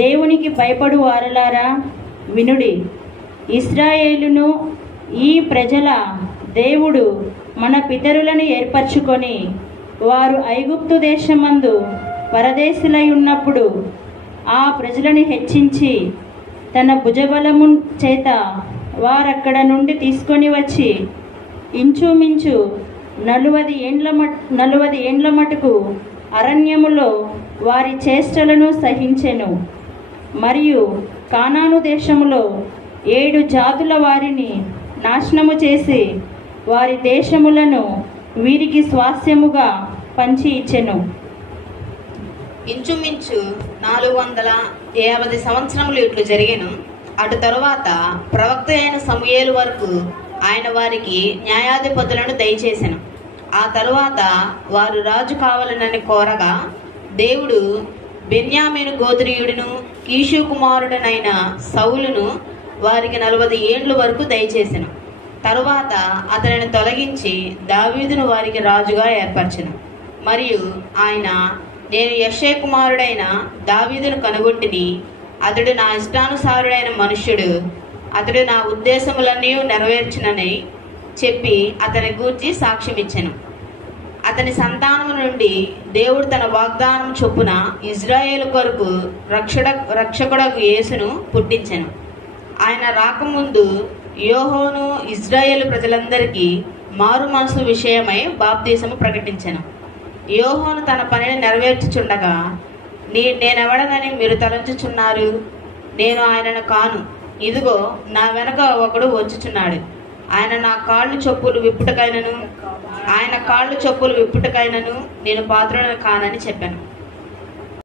దేవునికి భయపడు వారలారా వినుడి. ఇశ్రాయేలును ఈ ప్రజల దేవుడు మన పితరులను ఏర్పరచుకొని వారు ఐగుప్తు దేశమందు పరదేశులై ఉన్నప్పుడు ఆ ప్రజలను హెచ్చించి తన భుజబలము చేత వారక్కడ నుండి తీసుకొని వచ్చి ఇంచుమించు 40 ఏండ్ల మటుకు అరణ్యములో వారి చేష్టలను సహించెను. మరియు కానాను దేశములో 7 జాతుల వారిని నాశనము చేసి వారి దేశములను వీరికి స్వాస్యముగా పంచి ఇచ్చెను. ఇంచుమించు 450 సంవత్సరములు ఇట్లు జరిగెను. అటు తరువాత ప్రవక్త అయిన సమూయేలు వరకు ఆయన వారికి న్యాయాధిపతులను దయచేసెను. ఆ తరువాత వారు రాజు కావాలనని కోరగా దేవుడు బెన్యామీను గోత్రీయుడును కీషు కుమారుడనైన సౌలును వారికి 40 ఏండ్ల వరకు దయచేసెను. తరువాత అతనిని తొలగించి దావీదును వారికి రాజుగా ఏర్పరచెను. మరియు ఆయన, నేను యెషే కుమారుడైన దావీదును కనుగొంటిని, అతడు నా ఇష్టానుసారుడైన మనుష్యుడు, అతడు నా ఉద్దేశములన్నీ నెరవేర్చునని చెప్పి అతని గూర్చి సాక్ష్యమిచ్చెను. అతని సంతానము నుండి దేవుడు తన వాగ్దానం చొప్పున ఇజ్రాయేలు కొరకు రక్షకుడకు యేసును పుట్టించెను. ఆయన రాకముందు యోహోను ఇజ్రాయేలు ప్రజలందరికీ మారు మనసు విషయమై బాప్తీసము ప్రకటించెను. యోహోను తన పనిని నెరవేర్చుచుండగా, నేనెవడనని మీరు తలంచుచున్నారు? నేను ఆయనను కాను, ఇదిగో నా వెనక ఒకడు వచ్చుచున్నాడు. ఆయన కాళ్ళు చెప్పులు విప్పుటకైనను నేను పాత్రుడను కానని చెప్పాను.